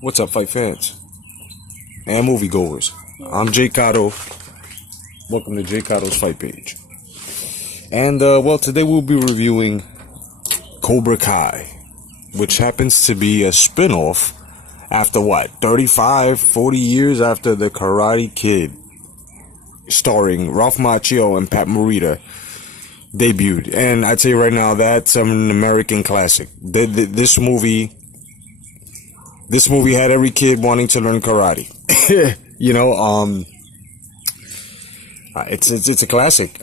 What's up, fight fans and moviegoers? I'm J.COTTO. Welcome to J.COTTO's Fight Page. And, today we'll be reviewing Cobra Kai, which happens to be a spin-off after 35, 40 years after the Karate Kid, starring Ralph Macchio and Pat Morita, debuted. And I'd say right now that's an American classic. This movie had every kid wanting to learn karate. It's a classic.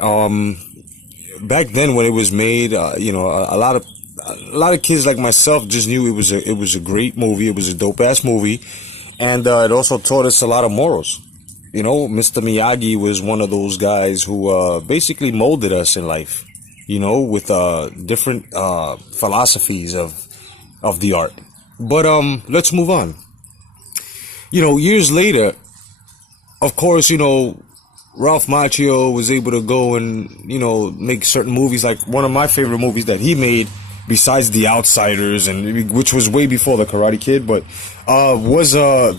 Back then when it was made, a lot of kids like myself just knew it was a great movie. It was a dope ass movie, and it also taught us a lot of morals. Mr. Miyagi was one of those guys who basically molded us in life. With different philosophies of the art. But let's move on. Years later, of course, Ralph Macchio was able to go and, make certain movies. Like one of my favorite movies that he made, besides The Outsiders, and which was way before the Karate Kid, but was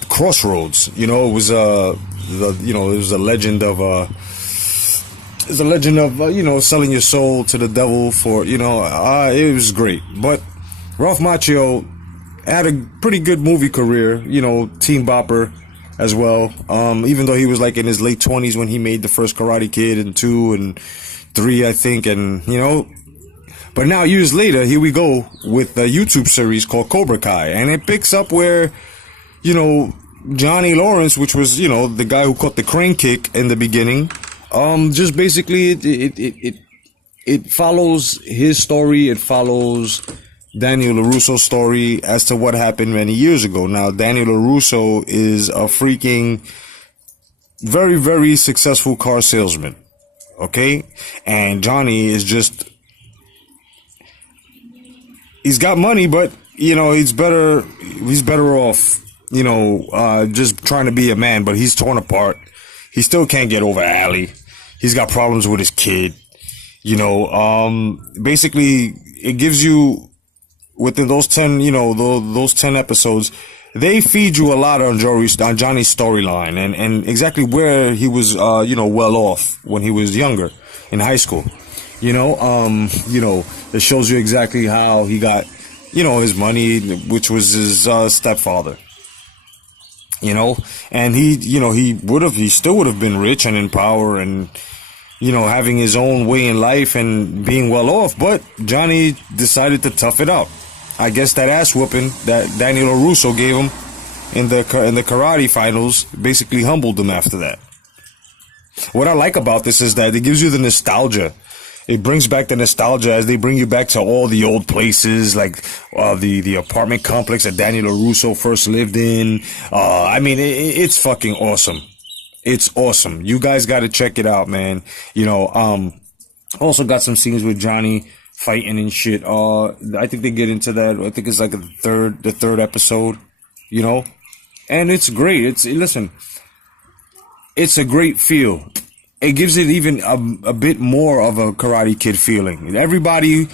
Crossroads. It was a legend of selling your soul to the devil for, it was great. But Ralph Macchio had a pretty good movie career, teen bopper as well. Even though he was like in his late 20s when he made the first Karate Kid and 2 and 3, I think, and But now years later, here we go with a YouTube series called Cobra Kai, and it picks up where, Johnny Lawrence, which was, the guy who caught the crane kick in the beginning, just basically it follows his story. It follows Daniel LaRusso's story as to what happened many years ago. Now, Daniel LaRusso is a freaking very, very successful car salesman. Okay? And Johnny is just, he's got money, but, he's better off, just trying to be a man, but he's torn apart. He still can't get over Allie. He's got problems with his kid. Basically, it gives you, within those 10, those 10 episodes, they feed you a lot on Johnny's storyline and exactly where he was, well off when he was younger in high school. It shows you exactly how he got, his money, which was his stepfather. And he still would have been rich and in power and, having his own way in life and being well off, but Johnny decided to tough it out. I guess that ass whooping that Daniel LaRusso gave him in the karate finals basically humbled him after that. What I like about this is that it gives you the nostalgia. It brings back the nostalgia as they bring you back to all the old places, like the apartment complex that Daniel LaRusso first lived in. It's fucking awesome. It's awesome. You guys got to check it out, man. Also got some scenes with Johnny fighting and shit. I think they get into that. I think it's like the third episode, and it's great. Listen, it's a great feel. It gives it even a bit more of a Karate Kid feeling. Everybody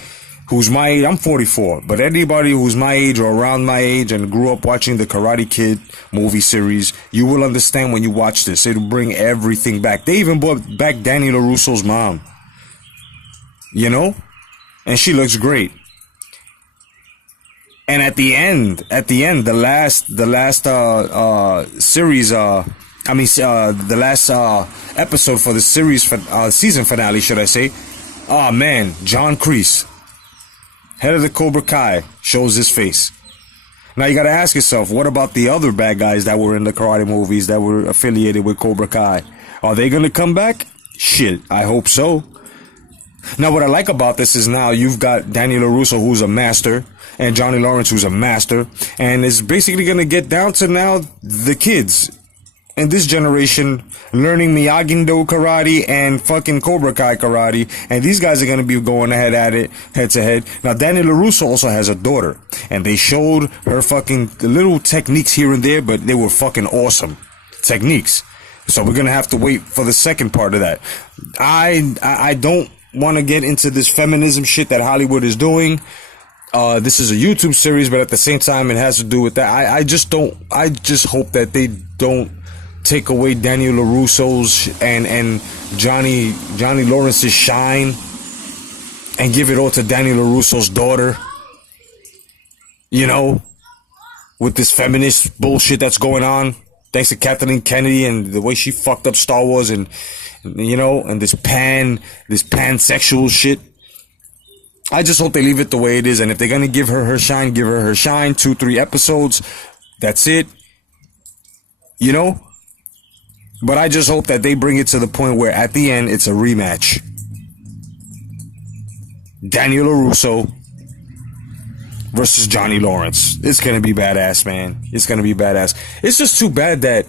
who's my age, I'm 44, but anybody who's my age or around my age and grew up watching the Karate Kid movie series, you will understand when you watch this. It'll bring everything back. They even brought back Daniel LaRusso's mom, and she looks great. And at the end, the last episode for the series, season finale, should I say? Oh man, John Kreese, head of the Cobra Kai, shows his face. Now you gotta ask yourself, what about the other bad guys that were in the karate movies that were affiliated with Cobra Kai? Are they gonna come back? Shit, I hope so. Now what I like about this is now you've got Daniel LaRusso, who's a master, and Johnny Lawrence, who's a master, and it's basically gonna get down to now the kids in this generation learning Miyagi-Do karate and fucking Cobra Kai karate, and these guys are going to be going ahead at it head to head. Now Daniel LaRusso also has a daughter, and they showed her fucking little techniques here and there, but they were fucking awesome techniques. So we're going to have to wait for the second part of that. I don't want to get into this feminism shit that Hollywood is doing. This is a YouTube series, but at the same time, it has to do with that. I just hope that they don't take away Daniel LaRusso's and Johnny Lawrence's shine and give it all to Daniel LaRusso's daughter. You know, with this feminist bullshit that's going on, thanks to Kathleen Kennedy and the way she fucked up Star Wars and you know, and this pansexual shit. I just hope they leave it the way it is, and if they're gonna give her her shine, give her her shine. 2-3 episodes, that's it. You know? But I just hope that they bring it to the point where at the end it's a rematch. Daniel LaRusso versus Johnny Lawrence. It's gonna be badass, man. It's gonna be badass. It's just too bad that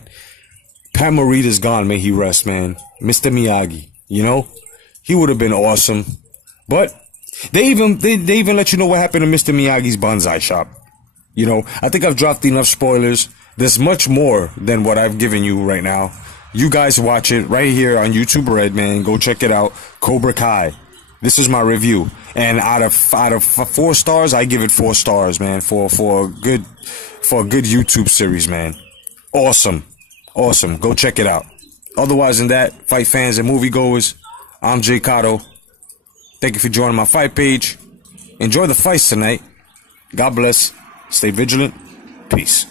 Pat Morita's gone. May he rest, man. Mr. Miyagi, you know, he would have been awesome. But they even let you know what happened to Mr. Miyagi's bonsai shop. You know, I think I've dropped enough spoilers. There's much more than what I've given you right now. You guys watch it right here on YouTube Red, man. Go check it out. Cobra Kai. This is my review. And out of 4 stars, I give it 4 stars, man, for a good YouTube series, man. Awesome. Awesome. Go check it out. Otherwise than that, fight fans and moviegoers, I'm J.COTTO. Thank you for joining my fight page. Enjoy the fights tonight. God bless. Stay vigilant. Peace.